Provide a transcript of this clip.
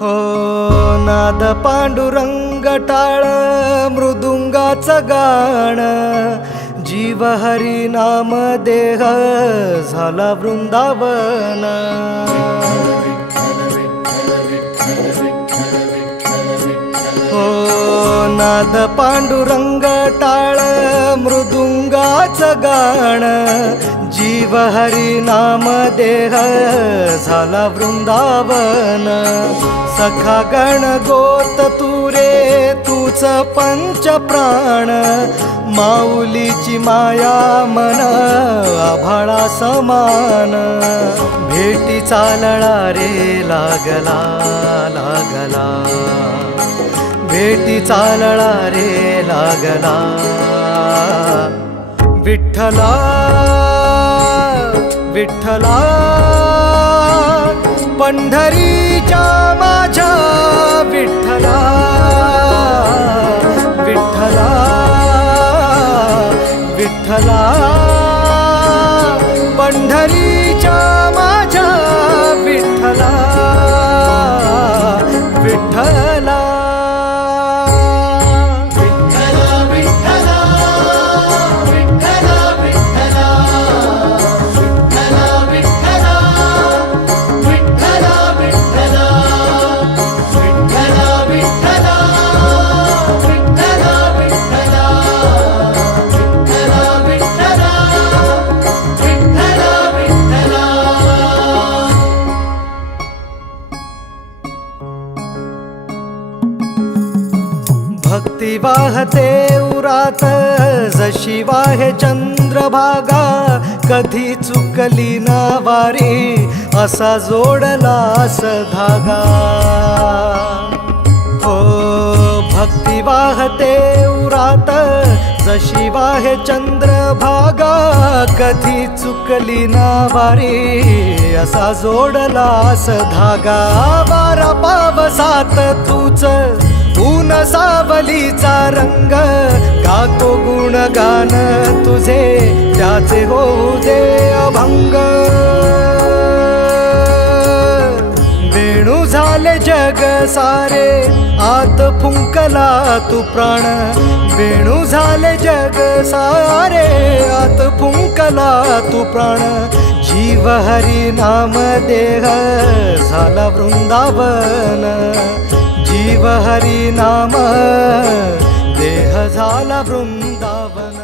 हो नाद पांडुरंग टाळ मृदुंगाचं गाणं जीव हरी नाम देह झाला वृंदावन हो नाद पांडुरंग टाळ मृदुंगाचं गाणं जीव हरी नाम देह झाला वृंदावन सखा गण गोत तू रे तूच पंच प्राण माऊलीची माया मन आभाळा समान भेटी चालळा रे लागला लागला भेटी चालळा रे लागला विठ्ठला विठ्ठला पंढरीच्या माझ्या विठ्ठला विठ्ठला विठ्ठला पंढरीच्या माझ्या विठ्ठला विठ्ठला भक्ती वाहते उरात जशी वाहे चंद्रभागा कधी चुकली ना वारी असा जोडलास धागा हो भक्ती वाहते उरात जशी वाहे चंद्रभागा कधी चुकली ना वारी असा जोडलास धागा वारा पावसात तूच ऊन सावलीचा रंग गातो गुणगान तुझे त्याचे होऊ दे अभंग वेणू झाले जग सारे आत फुंकला तू प्राण वेणू झाले जग सारे आत फुंकला तू प्राण जीव हरी नाम देह झाला वृंदावन जीव हरी नाम देह झाला वृंदावन।